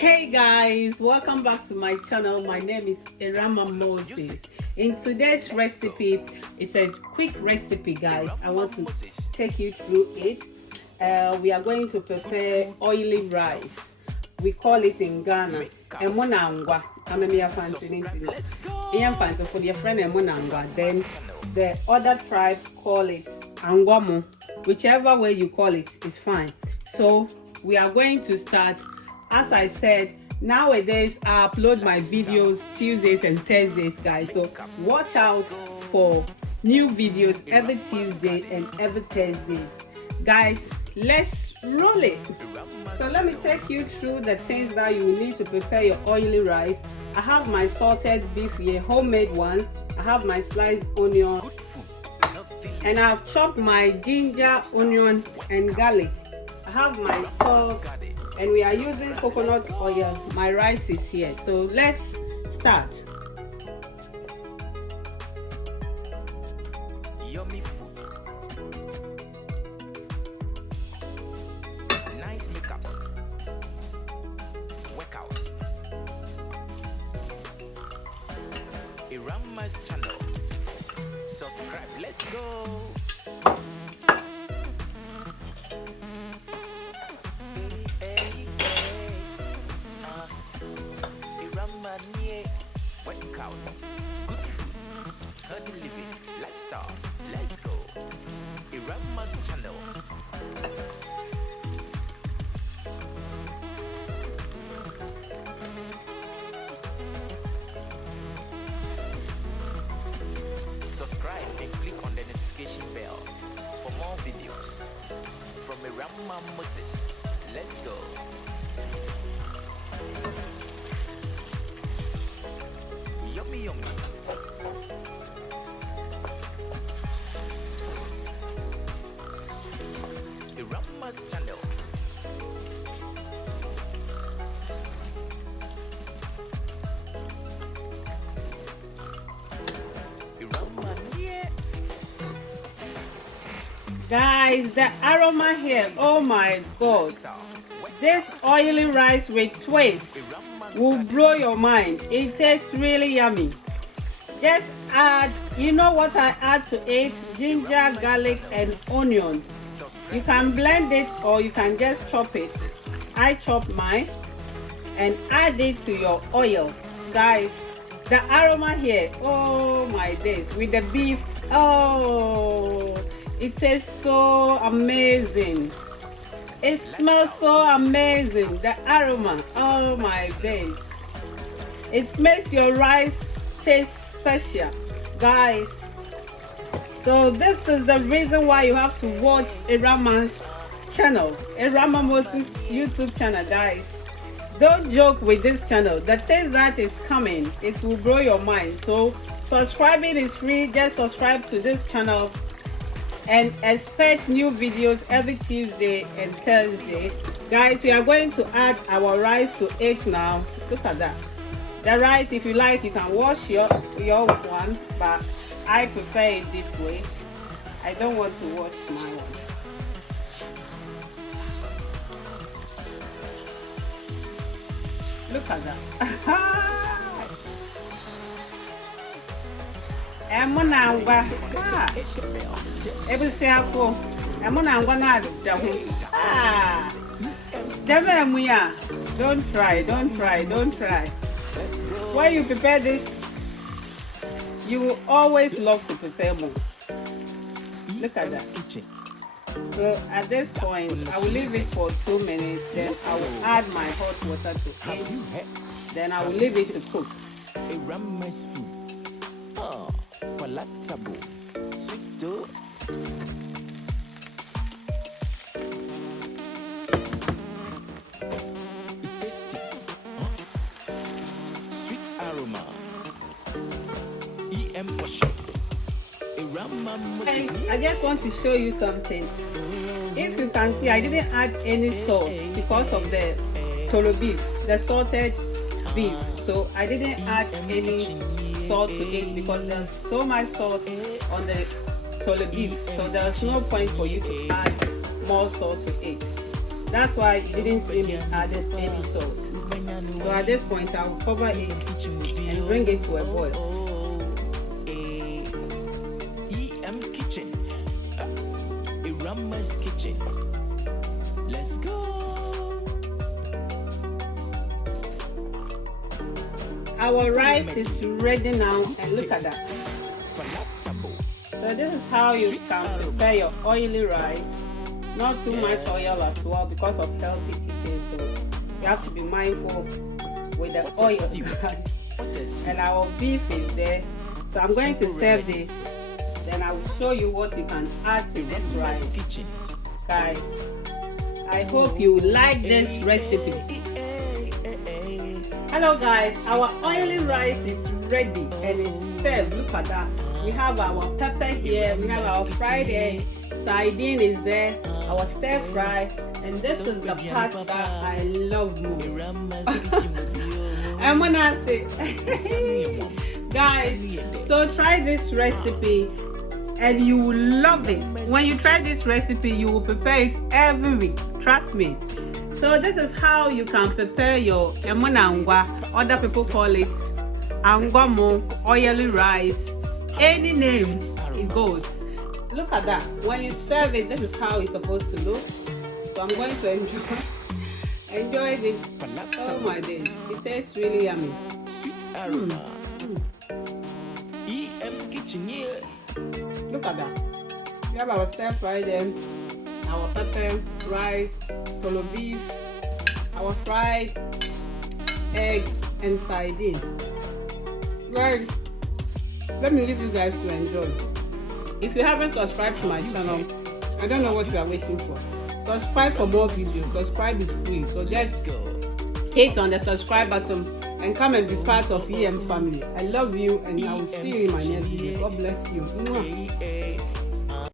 Hey guys, welcome back to my channel. My name is Angwa Mmo. In today's recipe, it's a quick recipe, guys. I want to take you through it. We are going to prepare oily rice. We call it in Ghana Angwa Mmo. For your friend Angwa. Then the other tribe call it Angwa Mmo. Whichever way you call it is fine. So we are going to start. As I said, nowadays I upload my videos Tuesdays and Thursdays, guys. So watch out for new videos every Tuesday and every Thursdays. Guys, let's roll it. So let me take you through the things that you need to prepare your oily rice. I have my salted beef here, homemade one. I have my sliced onion. And I've chopped my ginger, onion, and garlic. I have my salt. And we are using coconut oil. My rice is here. So let's start. Yummy food. Nice makeups. Workouts. Irama's channel. Subscribe. Let's go. Workout, good food, healthy living, lifestyle. Let's go. Irama's channel. Subscribe and click on the notification bell for more videos from Angwa Mmo. Let's go. Yummy, yummy. Irama's channel. Irama, yeah. Guys, the aroma here, oh my god. This oily rice with twist will blow your mind. It tastes really yummy. Just add, you know what I add to it? Ginger, garlic, and onion. You can blend it or you can just chop it. I chop mine and add it to your oil. Guys, the aroma here, oh my days, with the beef, oh, it tastes so amazing. It smells so amazing. The aroma, oh my days. It makes your rice taste special, guys. So this is the reason why you have to watch Angwa's channel, Angwa Mmo's YouTube channel, guys. Don't joke with this channel. The things that is coming, it will blow your mind. So subscribing is free. Just subscribe to this channel and expect new videos every Tuesday and Thursday. Guys, we are going to add our rice to it now. Look at that. The rice, if you like, you can wash your one, but I prefer it this way. I don't want to wash my one. Look at that. Angwa. Ebusiafo. Angwa na da ho. Don't try. When you prepare this, you will always love to prepare more. Look at that. So at this point, I will leave it for 2 minutes. Then I will add my hot water to it. Then I will leave it to cook. Irama's food. Oh, palatable. Sweet though. It's tasty. Sweet aroma. EM for short. Angwa Mmo. I just want to show you something. If you can see, I didn't add any sauce because of the tolo beef, the salted beef. So I didn't add any salt to it because there's so much salt on the tolo beef. So there's no point for you to add more salt to it. That's why you didn't see me added any salt. So at this point, I will cover it and bring it to a boil. EM Kitchen, Irama's Kitchen. Let's go. Our rice is ready now, and look at that. So this is how you can prepare your oily rice. Not too much oil as well because of healthy eating. So you have to be mindful with the oil, guys. And our beef is there. So I'm going to serve this. Then I will show you what you can add to this rice. Guys, I hope you like this recipe. Hello guys, our oily rice is ready and it's served. Look at that. We have our pepper here, we have our fried egg, sardine is there, our stir fry, and this is the part that I love most. And when I say, guys, so try this recipe and you will love it. When you try this recipe, you will prepare it every week. Trust me. So this is how you can prepare your Angwa. Other people call it Angwa Mmo, oily rice. Any name it goes. Look at that. When you serve it, this is how it's supposed to look. So I'm going to enjoy this. Oh my days. It tastes really yummy. Sweet aroma. EM's Kitchen here. Look at that. We have our stir fry then, our pepper, rice, tolo beef, our fried egg and sardine. Guys, let me leave you guys to enjoy. If you haven't subscribed to my channel, I don't know what you are waiting for. Subscribe for more videos. Subscribe is free. So just hit on the subscribe button and come and be part of EM family. I love you and I will see you in my next video. God bless you. Mwah.